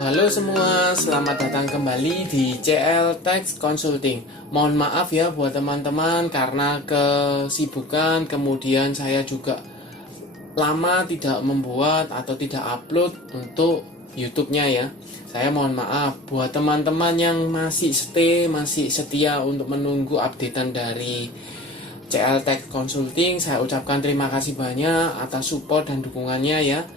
Halo semua, selamat datang kembali di CL Tax Consulting. Mohon maaf ya buat teman-teman karena kesibukan, kemudian saya juga lama tidak membuat atau tidak upload untuk YouTube-nya ya. Saya mohon maaf buat teman-teman yang masih setia untuk menunggu updatean dari CL Tax Consulting. Saya ucapkan terima kasih banyak atas support dan dukungannya ya.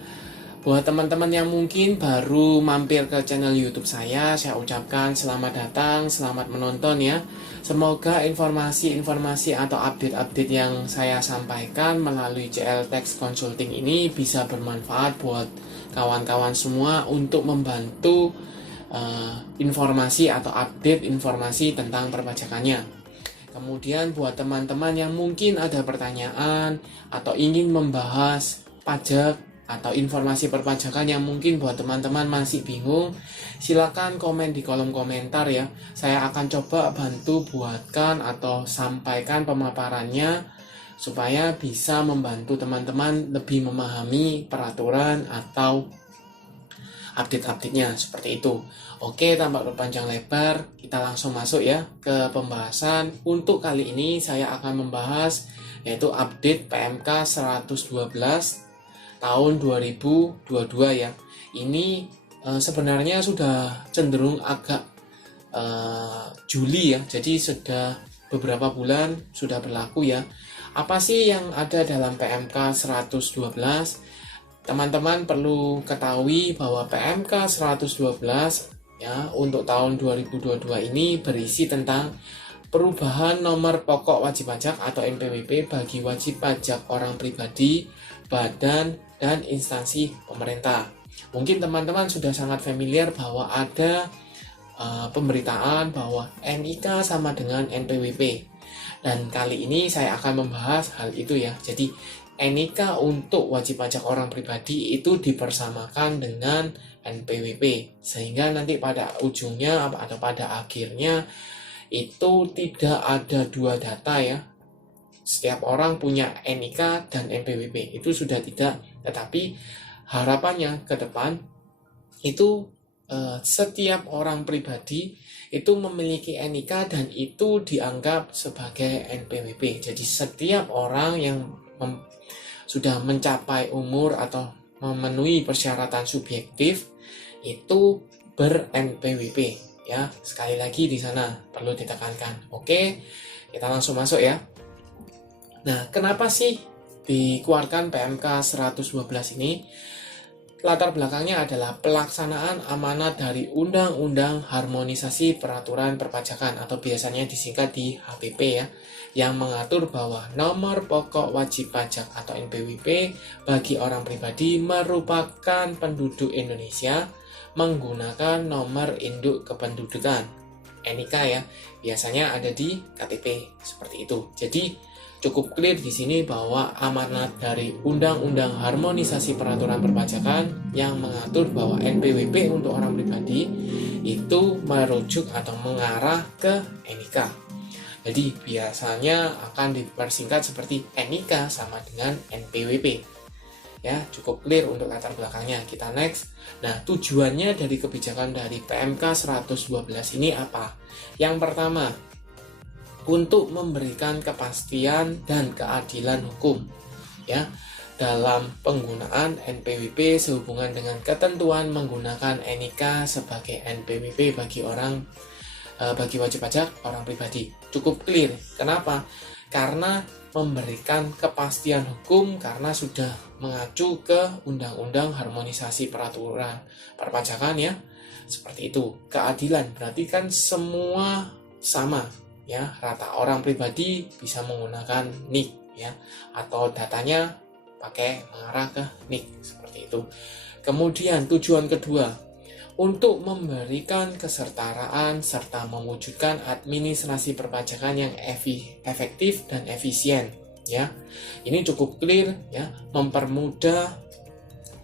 Buat teman-teman yang mungkin baru mampir ke channel YouTube saya ucapkan selamat datang, selamat menonton ya. Semoga informasi-informasi atau update-update yang saya sampaikan melalui CL Tax Consulting ini bisa bermanfaat buat kawan-kawan semua untuk membantu informasi atau update informasi tentang perpajakannya. Kemudian buat teman-teman yang mungkin ada pertanyaan atau ingin membahas pajak atau informasi perpajakan yang mungkin buat teman-teman masih bingung, silakan komen di kolom komentar ya. Saya akan coba bantu buatkan atau sampaikan pemaparannya supaya bisa membantu teman-teman lebih memahami peraturan atau update-update-nya seperti itu. Oke, tanpa berpanjang lebar, kita langsung masuk ya ke pembahasan. Untuk kali ini saya akan membahas yaitu update PMK 112 tahun 2022 ya. Ini sebenarnya sudah cenderung agak Juli ya. Jadi sudah beberapa bulan sudah berlaku ya. Apa sih yang ada dalam PMK 112? Teman-teman perlu ketahui bahwa PMK 112 ya untuk tahun 2022 ini berisi tentang perubahan nomor pokok wajib pajak atau NPWP bagi wajib pajak orang pribadi, badan, dan instansi pemerintah. Mungkin teman-teman sudah sangat familiar bahwa ada pemberitaan bahwa NIK sama dengan NPWP. Dan kali ini saya akan membahas hal itu ya. Jadi NIK untuk wajib pajak orang pribadi itu dipersamakan dengan NPWP. Sehingga nanti pada ujungnya atau pada akhirnya itu tidak ada dua data ya. Setiap orang punya NIK dan NPWP, itu sudah tidak. Tetapi harapannya ke depan itu setiap orang pribadi itu memiliki NIK dan itu dianggap sebagai NPWP. Jadi setiap orang yang sudah mencapai umur atau memenuhi persyaratan subjektif itu ber-NPWP ya. Sekali lagi di sana perlu ditekankan. Oke, kita langsung masuk ya. Nah, kenapa sih dikeluarkan PMK 112 ini? Latar belakangnya adalah pelaksanaan amanat dari Undang-Undang Harmonisasi Peraturan Perpajakan atau biasanya disingkat di HPP ya, yang mengatur bahwa nomor pokok wajib pajak atau NPWP bagi orang pribadi merupakan penduduk Indonesia menggunakan nomor induk kependudukan NIK ya, biasanya ada di KTP seperti itu. Jadi cukup clear di sini bahwa amanat dari Undang-Undang Harmonisasi Peraturan Perpajakan yang mengatur bahwa NPWP untuk orang pribadi itu merujuk atau mengarah ke NIK. Jadi biasanya akan dipersingkat seperti NIK sama dengan NPWP. Ya, cukup clear untuk latar belakangnya. Kita next. Nah, tujuannya dari kebijakan dari PMK 112 ini apa? Yang pertama, untuk memberikan kepastian dan keadilan hukum ya dalam penggunaan NPWP sehubungan dengan ketentuan menggunakan NIK sebagai NPWP bagi wajib pajak orang pribadi. Cukup clear. Kenapa? Karena memberikan kepastian hukum karena sudah mengacu ke Undang-Undang Harmonisasi Peraturan Perpajakan ya. Seperti itu. Keadilan berarti kan semua sama ya, rata orang pribadi bisa menggunakan NIK ya, atau datanya pakai mengarah ke NIK seperti itu. Kemudian tujuan kedua, untuk memberikan kesetaraan serta mewujudkan administrasi perpajakan yang efektif dan efisien ya. Ini cukup clear ya, mempermudah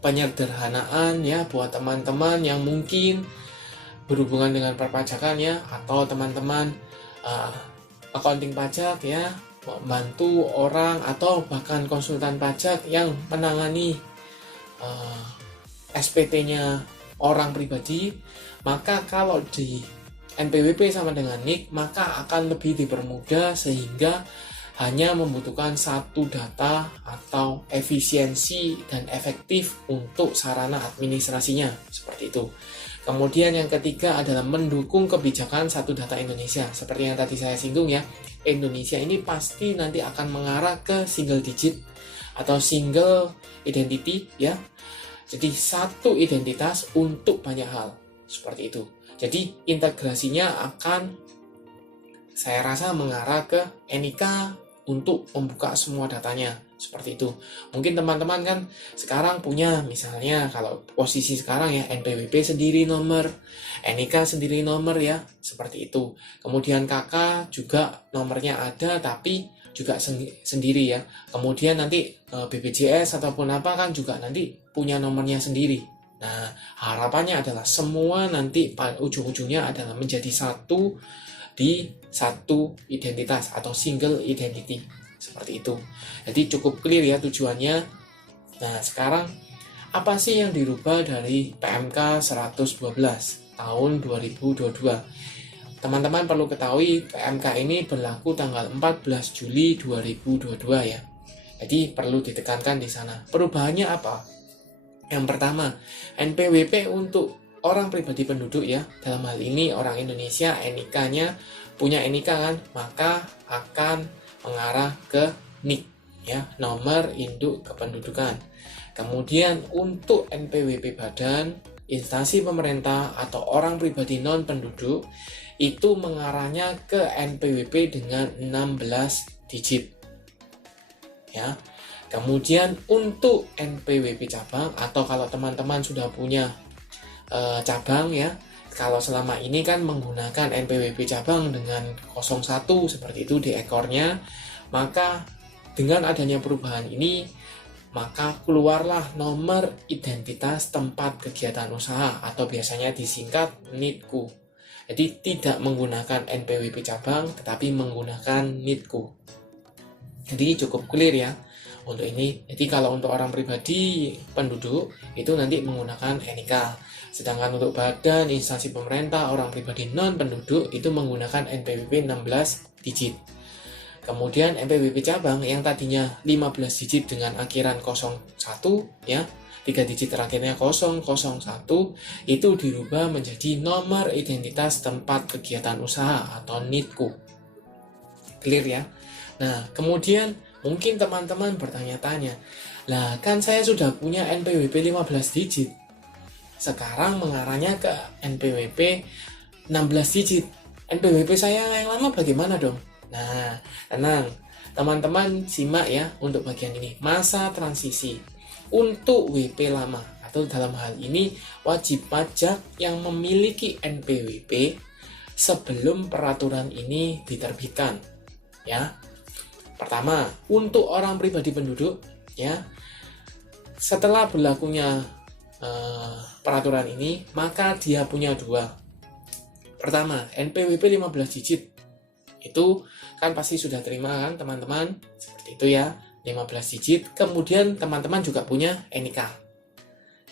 penyederhanaan ya buat teman-teman yang mungkin berhubungan dengan perpajakan ya, atau teman-teman accounting pajak ya, membantu orang atau bahkan konsultan pajak yang menangani SPT-nya orang pribadi, maka kalau di NPWP sama dengan NIK, maka akan lebih dipermudah sehingga hanya membutuhkan satu data atau efisiensi dan efektif untuk sarana administrasinya, seperti itu. Kemudian yang ketiga adalah mendukung kebijakan satu data Indonesia. Seperti yang tadi saya singgung ya, Indonesia ini pasti nanti akan mengarah ke single digit atau single identity ya. Jadi satu identitas untuk banyak hal, seperti itu. Jadi integrasinya akan saya rasa mengarah ke NIK untuk membuka semua datanya, seperti itu. Mungkin teman-teman kan sekarang punya, misalnya kalau posisi sekarang ya, NPWP sendiri nomor, NIK sendiri nomor ya, seperti itu. Kemudian KK juga nomornya ada tapi juga sendiri ya. Kemudian nanti BPJS ataupun apa kan juga nanti punya nomornya sendiri. Nah, harapannya adalah semua nanti ujung-ujungnya adalah menjadi satu di satu identitas atau single identity, seperti itu. Jadi cukup clear ya tujuannya. Nah, sekarang apa sih yang dirubah dari PMK 112 tahun 2022? Teman-teman perlu ketahui PMK ini berlaku tanggal 14 Juli 2022 ya. Jadi perlu ditekankan di sana. Perubahannya apa? Yang pertama, NPWP untuk orang pribadi penduduk ya, dalam hal ini orang Indonesia, NIK-nya punya NIK kan, maka akan mengarah ke NIK ya, nomor induk kependudukan. Kemudian untuk NPWP badan, instansi pemerintah atau orang pribadi non penduduk itu mengarahnya ke NPWP dengan 16 digit ya. Kemudian untuk NPWP cabang atau kalau teman-teman sudah punya cabang ya, kalau selama ini kan menggunakan NPWP cabang dengan 01 seperti itu di ekornya, maka dengan adanya perubahan ini maka keluarlah nomor identitas tempat kegiatan usaha atau biasanya disingkat NITKU. Jadi tidak menggunakan NPWP cabang tetapi menggunakan NITKU. Jadi cukup clear ya untuk ini. Jadi kalau untuk orang pribadi penduduk itu nanti menggunakan NIK. Sedangkan untuk badan, instansi pemerintah, orang pribadi non penduduk itu menggunakan NPWP 16 digit. Kemudian NPWP cabang yang tadinya 15 digit dengan akhiran 01 ya, 3 digit terakhirnya 001 itu dirubah menjadi nomor identitas tempat kegiatan usaha atau NITKU. Clear ya? Nah, kemudian mungkin teman-teman bertanya-tanya, lah kan saya sudah punya NPWP 15 digit. Sekarang mengarahnya ke NPWP 16 digit. NPWP saya yang lama bagaimana dong? Nah, tenang. Teman-teman simak ya untuk bagian ini. Masa transisi. Untuk WP lama atau dalam hal ini wajib pajak yang memiliki NPWP sebelum peraturan ini diterbitkan. Ya. Pertama, untuk orang pribadi penduduk ya. Setelah berlakunya peraturan ini, maka dia punya dua. Pertama, NPWP 15 digit. Itu kan pasti sudah terima kan teman-teman? Seperti itu ya, 15 digit. Kemudian teman-teman juga punya NIK.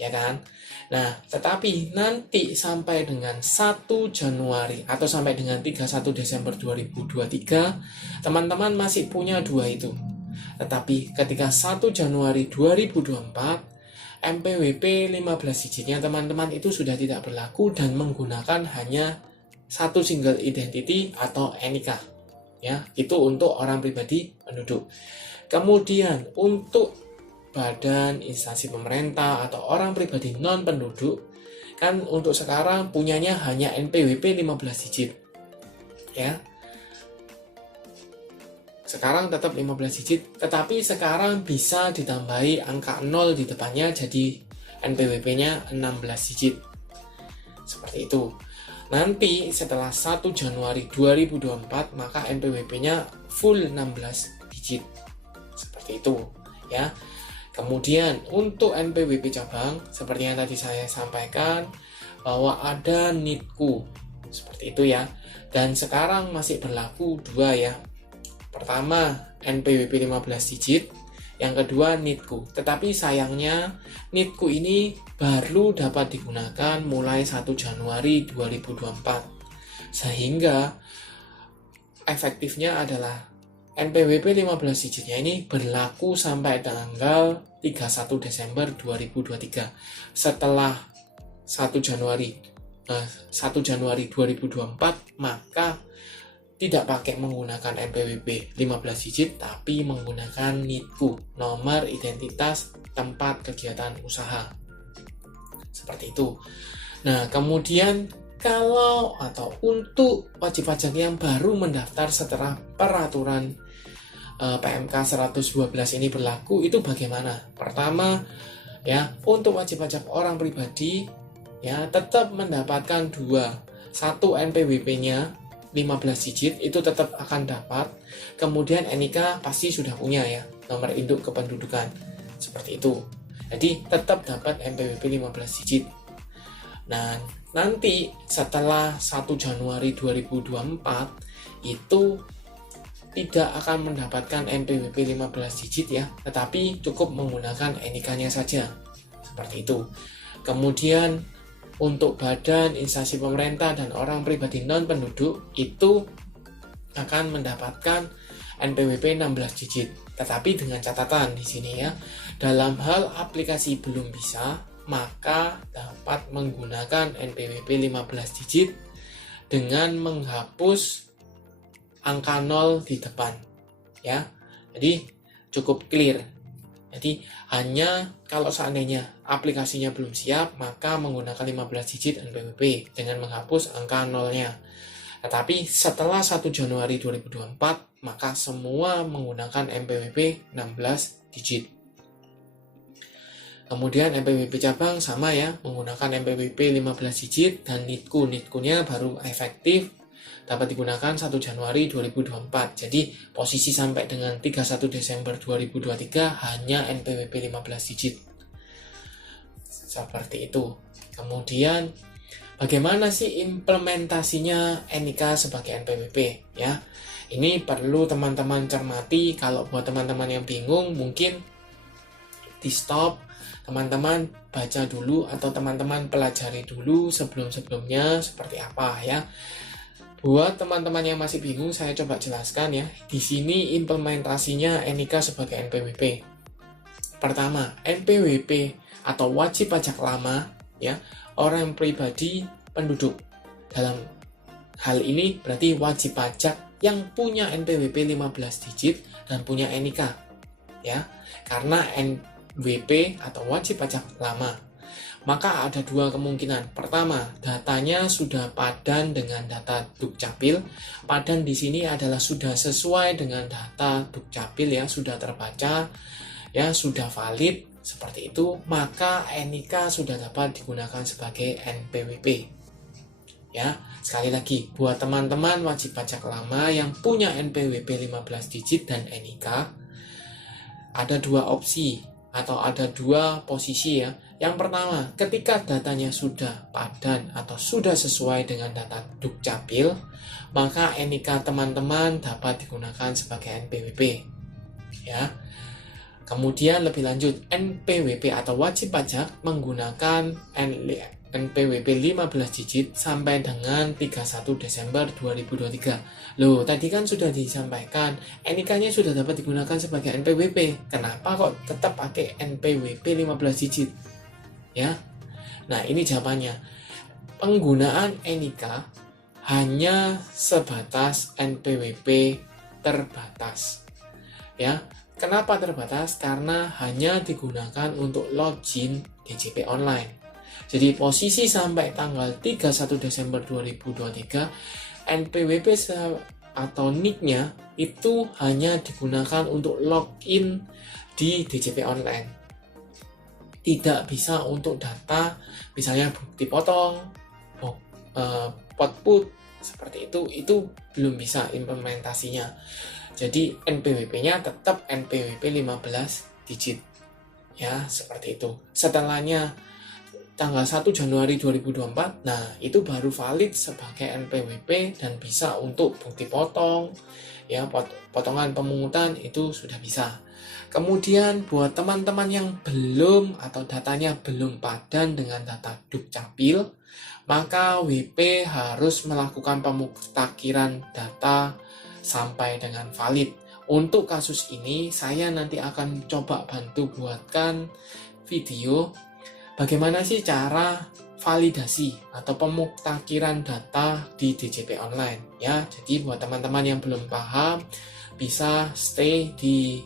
Ya kan? Nah, tetapi nanti sampai dengan 1 Januari atau sampai dengan 31 Desember 2023, teman-teman masih punya dua itu. Tetapi ketika 1 Januari 2024, NPWP 15 digitnya teman-teman itu sudah tidak berlaku dan menggunakan hanya satu single identity atau NIK ya, itu untuk orang pribadi penduduk. Kemudian untuk badan, instansi pemerintah atau orang pribadi non penduduk kan untuk sekarang punyanya hanya NPWP 15 digit ya. Sekarang tetap 15 digit, tetapi sekarang bisa ditambahi angka 0 di depannya jadi NPWP-nya 16 digit. Seperti itu. Nanti setelah 1 Januari 2024 maka NPWP-nya full 16 digit. Seperti itu, ya. Kemudian untuk NPWP cabang seperti yang tadi saya sampaikan bahwa ada NITKU. Seperti itu ya. Dan sekarang masih berlaku dua ya. Pertama, NPWP 15 digit, Yang kedua NITku. Tetapi sayangnya NITku ini baru dapat digunakan mulai 1 Januari 2024. Sehingga efektifnya adalah NPWP 15 digitnya ini berlaku sampai tanggal 31 Desember 2023. Setelah 1 Januari 2024 maka tidak pakai menggunakan NPWP 15 digit tapi menggunakan NITku, nomor identitas tempat kegiatan usaha. Seperti itu. Nah, kemudian kalau atau untuk wajib pajak yang baru mendaftar setelah peraturan PMK 112 ini berlaku, itu bagaimana? Pertama, ya, untuk wajib pajak orang pribadi ya tetap mendapatkan satu NPWP-nya 15 digit itu tetap akan dapat. Kemudian NIK pasti sudah punya ya, nomor induk kependudukan. Seperti itu. Jadi tetap dapat NPWP 15 digit. Nah, nanti setelah 1 Januari 2024 itu tidak akan mendapatkan NPWP 15 digit ya, tetapi cukup menggunakan NIK-nya saja. Seperti itu. Kemudian untuk badan, instansi pemerintah, dan orang pribadi non-penduduk itu akan mendapatkan NPWP 16 digit. Tetapi dengan catatan di sini ya, dalam hal aplikasi belum bisa, maka dapat menggunakan NPWP 15 digit dengan menghapus angka 0 di depan. Ya. Jadi cukup clear. Jadi hanya kalau seandainya aplikasinya belum siap, maka menggunakan 15 digit NPWP dengan menghapus angka 0-nya. Tetapi setelah 1 Januari 2024, maka semua menggunakan NPWP 16 digit. Kemudian NPWP cabang sama ya, menggunakan NPWP 15 digit dan NITku. NITku-nya baru efektif dapat digunakan 1 Januari 2024. Jadi posisi sampai dengan 31 Desember 2023 hanya NPWP 15 digit. Seperti itu. Kemudian bagaimana sih implementasinya NIK sebagai NPWP ya? Ini perlu teman-teman cermati. Kalau buat teman-teman yang bingung mungkin di stop, teman-teman baca dulu atau teman-teman pelajari dulu sebelum-sebelumnya seperti apa ya. Buat teman-teman yang masih bingung, saya coba jelaskan ya. Di sini implementasinya NIK sebagai NPWP. Pertama, NPWP atau wajib pajak lama ya, orang pribadi penduduk. Dalam hal ini berarti wajib pajak yang punya NPWP 15 digit dan punya NIK ya. Karena NWP atau wajib pajak lama, maka ada dua kemungkinan. Pertama, datanya sudah padan dengan data Dukcapil. Padan di sini adalah sudah sesuai dengan data Dukcapil ya, sudah terbaca, ya sudah valid seperti itu. Maka NIK sudah dapat digunakan sebagai NPWP. Ya, sekali lagi buat teman-teman wajib pajak lama yang punya NPWP 15 digit dan NIK, ada dua opsi atau ada dua posisi ya. Yang pertama, ketika datanya sudah padan atau sudah sesuai dengan data Dukcapil, maka NIK teman-teman dapat digunakan sebagai NPWP. Ya. Kemudian lebih lanjut, NPWP atau wajib pajak menggunakan NPWP 15 digit sampai dengan 31 Desember 2023. Loh, tadi kan sudah disampaikan NIK-nya sudah dapat digunakan sebagai NPWP. Kenapa kok tetap pakai NPWP 15 digit? Ya. Nah, ini jawabannya. Penggunaan NIK hanya sebatas NPWP terbatas. Ya. Kenapa terbatas? Karena hanya digunakan untuk login DJP online. Jadi posisi sampai tanggal 31 Desember 2023, NPWP atau NIK-nya itu hanya digunakan untuk login di DJP online. Tidak bisa untuk data, misalnya bukti potong, potput, seperti itu belum bisa implementasinya. Jadi NPWP-nya tetap NPWP 15 digit. Ya, seperti itu. Setelahnya tanggal 1 Januari 2024, nah itu baru valid sebagai NPWP dan bisa untuk bukti potong, ya, potongan pemungutan itu sudah bisa. Kemudian buat teman-teman yang belum atau datanya belum padan dengan data Dukcapil, maka WP harus melakukan pemutakhiran data sampai dengan valid. Untuk kasus ini saya nanti akan coba bantu buatkan video bagaimana sih cara validasi atau pemutakhiran data di DJP online ya. Jadi buat teman-teman yang belum paham bisa stay di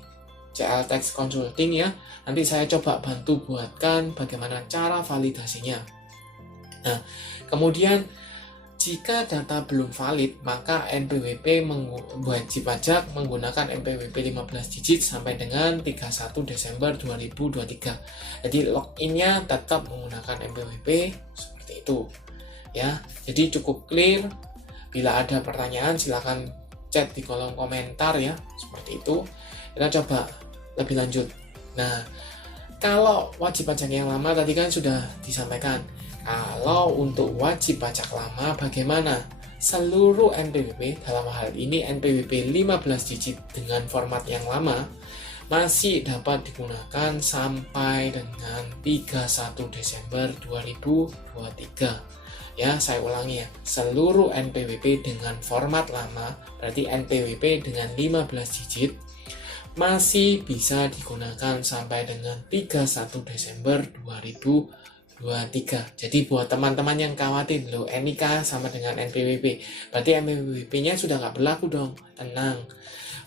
CLTex Consulting ya. Nanti saya coba bantu buatkan bagaimana cara validasinya. Nah, kemudian jika data belum valid, maka NPWP wajib pajak menggunakan NPWP 15 digit sampai dengan 31 Desember 2023. Jadi loginnya tetap menggunakan NPWP seperti itu. Ya, jadi cukup clear. Bila ada pertanyaan silahkan chat di kolom komentar ya, seperti itu. Kita coba lebih lanjut. Nah, kalau wajib pajak yang lama tadi kan sudah disampaikan. Kalau untuk wajib pajak lama bagaimana? Seluruh NPWP, dalam hal ini NPWP 15 digit dengan format yang lama masih dapat digunakan sampai dengan 31 Desember 2023. Ya, saya ulangi ya. Seluruh NPWP dengan format lama, berarti NPWP dengan 15 digit masih bisa digunakan sampai dengan 31 Desember 2023. Jadi buat teman-teman yang khawatir loh NIK sama dengan NPWP, berarti NPWP-nya sudah nggak berlaku dong. Tenang,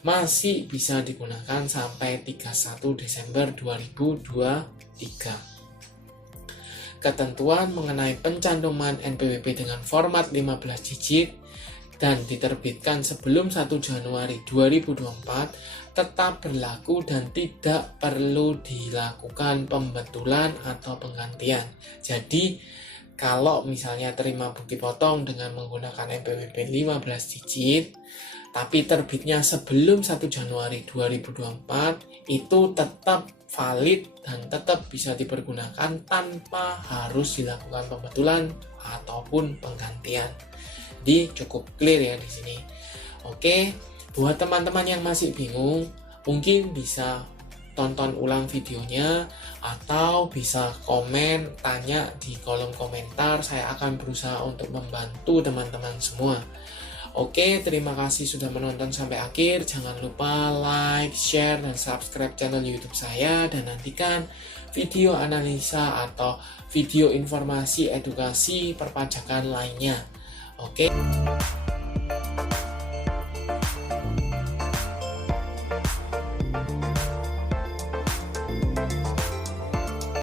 masih bisa digunakan sampai 31 Desember 2023. Ketentuan mengenai pencantuman NPWP dengan format 15 digit dan diterbitkan sebelum 1 Januari 2024 tetap berlaku dan tidak perlu dilakukan pembetulan atau penggantian. Jadi kalau misalnya terima bukti potong dengan menggunakan NPWP 15 digit tapi terbitnya sebelum 1 Januari 2024 itu tetap valid dan tetap bisa dipergunakan tanpa harus dilakukan pembetulan ataupun penggantian. Jadi cukup clear ya di sini. Oke, buat teman-teman yang masih bingung, mungkin bisa tonton ulang videonya atau bisa komen, tanya di kolom komentar. Saya akan berusaha untuk membantu teman-teman semua. Oke, terima kasih sudah menonton sampai akhir. Jangan lupa like, share, dan subscribe channel YouTube saya. Dan nantikan video analisa atau video informasi edukasi perpajakan lainnya. Oke.